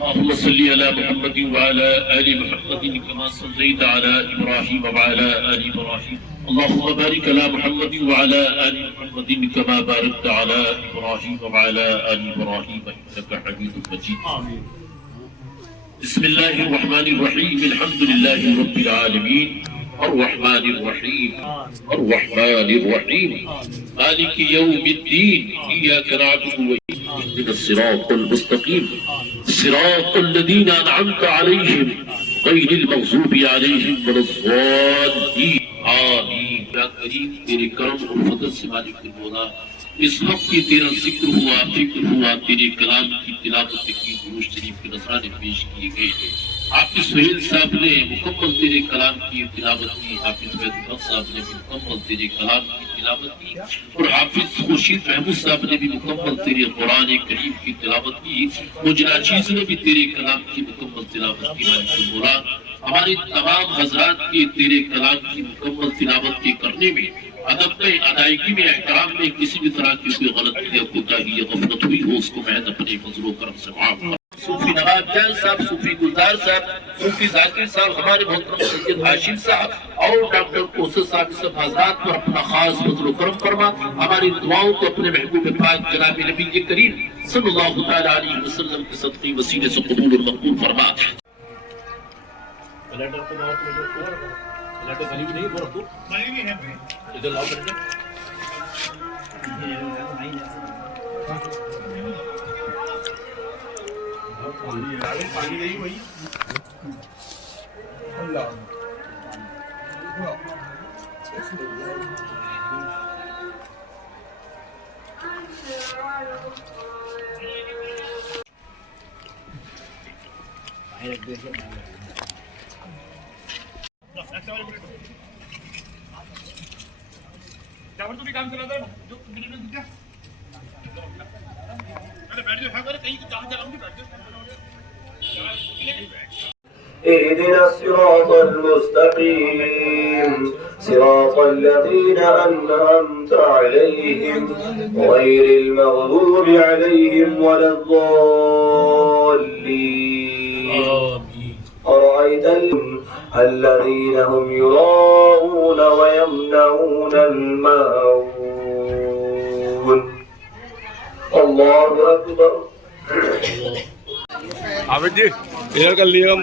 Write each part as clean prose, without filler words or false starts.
اللهم صل على محمد وعلى آل محمد كما صليت على إبراهيم وعلى آل إبراهيم اللهم بارك على محمد وعلى آل محمد كما باركت على إبراهيم وعلى آل إبراهيم إنك حميد مجيد بسم الله الرحمن الرحيم الحمد لله رب العالمين الرحمن الرحيم مالك يوم الدين إياك نعبد وإياك الصراط المستقيم صراط الذين أنعمت عليهم غير المغضوب عليهم ولا الضالين آمين یا کریم تیرے کرم اور فضل سے مالک مولا اس وقت کی تیرا ذکر ہوا فکر ہوا تیرے کلام کی تلاوت کی دروش شریف کے نذرانے پیش کیے گئے حافظ سہیل صاحب نے مکمل تیرے کلام کی تلاوت کی حافظ بیت الحق صاحب نے بھی مکمل تیرے کلام کی تلاوت کی اور حافظ خورشید محمود صاحب نے بھی مکمل تیرے قرآن کریم کی تلاوت کی مجنا چیز نے بھی تیرے کلام کی مکمل تلاوت کی مالک مولا ہمارے تمام حضرات کے تیرے کلام کی مکمل تلاوت کے کرنے میں ادب میں ادائیگی میں احترام میں کسی بھی طرح کی کوئی غلطی یا کوتاہی یا غفلت ہوئی ہو اس کو محض اپنے فضل و کرم سے معاف کر صوفی نواب جان صاحب صوفی گلزار صاحب صوفی ذاکر صاحب ہمارے محترم سید ہاشم صاحب اور ڈاکٹر کوثر صاحب سب حضرات پر اپنا خاص فضل و کرم فرما ہماری دعاؤں کو اپنے محبوب پاک جناب نبی کریم صلی اللہ تعالی علیہ وسلم کے صدقے وسیلے سے قبول اور مقبول فرما لیٹر کو بہت لیٹر خالی بھی نہیں بہت خالی بھی ہے ادھر لاؤ لیٹر پانی نہیں ہوئی اللہ تو بھی کام کرا تھا جو بیٹھ جاؤ کہیں جہاں جگہ بھی بیٹھ جاؤ اهدنا الصراط المستقيم صراط الذين أنعمت عليهم غير المغضوب عليهم ولا الضالين أرأيت الذين هم يراءون ويمنعون الماعون الله أكبر عابد جی ادھر کر لیے ہم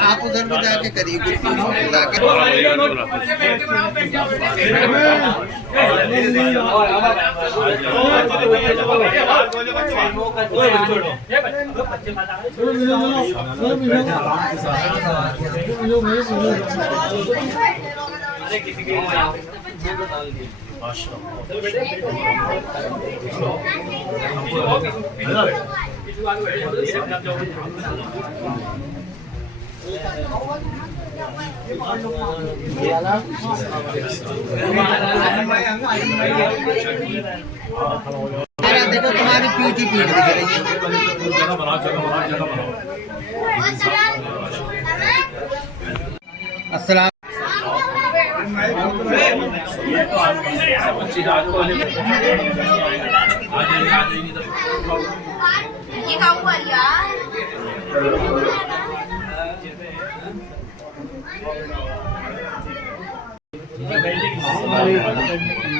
آپ ادھر میں جا کے کریے دیکھو تمہاری پیٹ ہی پیٹ دکھ رہی ہے. السلام یہ کام ہوا یار.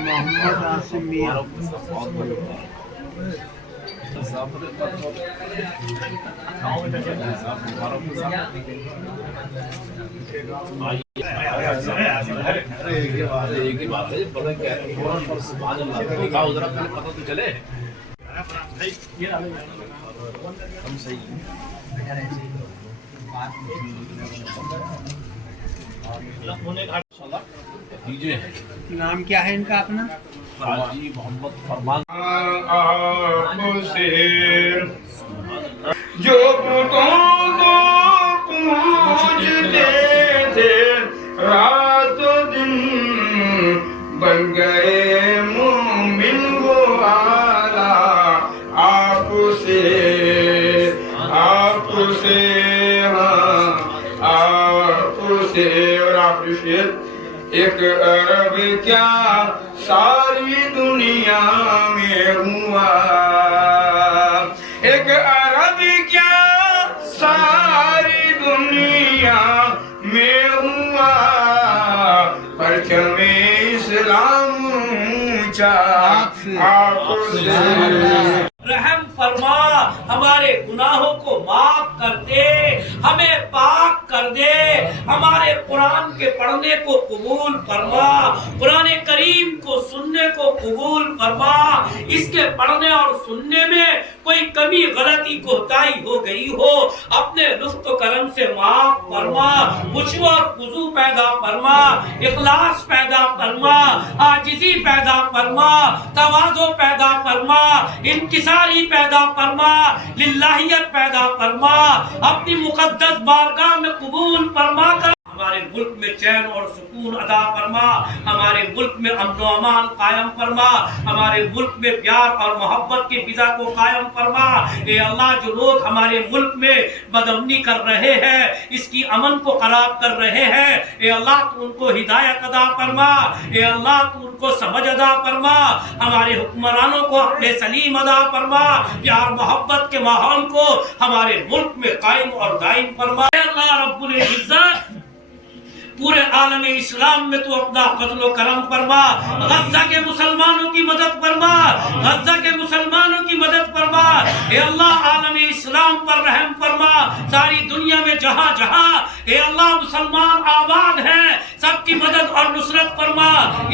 محمد عاصم میاں نام کیا ہے ان کا اپنا؟ حاجی محمد فرمان. آپ سے جو بتوں کو پوجتے تھے رات و دن بن گئے مومن وہ والا. آپ سے آپ سے اور آپ شیر ایک عرب کیا ساری دنیا میں ہوا. ایک عرب کیا ساری دنیا میں ہوا. پرچم اسلام اونچا آپ سے. رحم فرما ہمارے گناہوں کو معاف کر دے, ہمیں پاک کر دے, ہمارے قرآن کے پڑھنے کو قبول فرما, قرآن کریم کو سننے کو قبول فرما. اس کے پڑھنے اور سننے میں کوئی کمی غلطی کوتاہی ہو گئی ہو اپنے لطف و کرم سے معاف فرما. خشوع اور خضوع پیدا فرما, اخلاص پیدا فرما, عاجزی پیدا فرما, تواضع پیدا فرما, انکساری پیدا فرما, للہیت پیدا فرما. اپنی مقدس بارگاہ میں قبول فرما کر ہمارے ملک میں چین اور سکون عطا فرما, ہمارے ملک میں امن و امان قائم فرما, ہمارے ملک میں پیار اور محبت کی فضا کو قائم فرما. اے اللہ, جو لوگ ہمارے ملک میں بدامنی کر رہے ہیں, اس کی امن کو خراب کر رہے ہیں, اے اللہ تو ان کو ہدایت عطا فرما. اے اللہ تو ان کو سمجھ عطا فرما. ہمارے حکمرانوں کو اپنے سلیم عطا فرما. پیار محبت کے ماحول کو ہمارے ملک میں قائم اور دائم فرما. اے اللہ رب العزت, پورے عالم اسلام میں تو اپنا فضل و کرم فرما. غزہ کے مسلمانوں کی مدد فرما, غزہ کے مسلمانوں کی مدد فرما. اے اللہ, عالم اسلام پر رحم فرما. ساری دنیا میں جہاں جہاں اے اللہ مسلمان آباد ہیں, سب کی مدد اور نصرت فرما.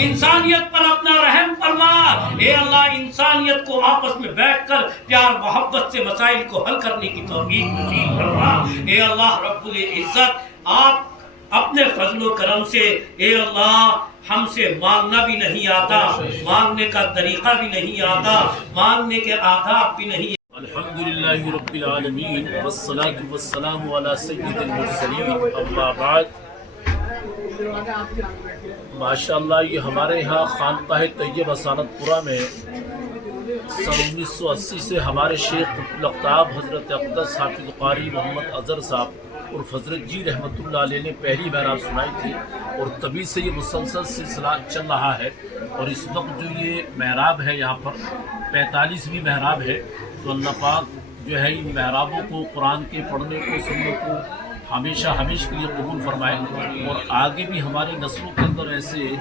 انسانیت پر اپنا رحم فرما. اے اللہ, انسانیت کو آپس میں بیٹھ کر پیار محبت سے مسائل کو حل کرنے کی توفیق نصیب فرما. اے اللہ رب العزت, آپ اپنے فضل و کرم سے اے اللہ ہم سے مانگنا بھی نہیں آتا, مانگنے کا طریقہ بھی نہیں آتا, مانگنے کے آداب بھی نہیں. الحمدللہ رب العالمین والصلاة والسلام علی سید المرسلین, اما بعد. ماشاءاللہ, یہ ہمارے یہاں خانقاہ طیب اصالت پورہ میں سن 1980 سے ہمارے شیخ الافطاب حضرت اقدس حافظ قاری محمد اظہر صاحب اور حضرت جی رحمۃ اللہ علیہ نے پہلی محراب سنائی تھی, اور تبھی سے یہ مسلسل سلسلہ چل رہا ہے. اور اس وقت جو یہ محراب ہے یہاں پر 45ویں محراب ہے. تو اللہ پاک جو ہے ان محرابوں کو قرآن کے پڑھنے کو سننے کو ہمیشہ ہمیشہ کے لیے قبول فرمائے, اور آگے بھی ہماری نسلوں کے اندر ایسے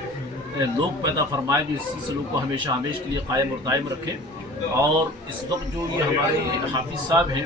لوگ پیدا فرمائے جو اس سلسلوں کو ہمیشہ ہمیشہ کے لیے قائم اور دائم رکھیں. اور اس وقت جو یہ ہمارے حافظ صاحب ہیں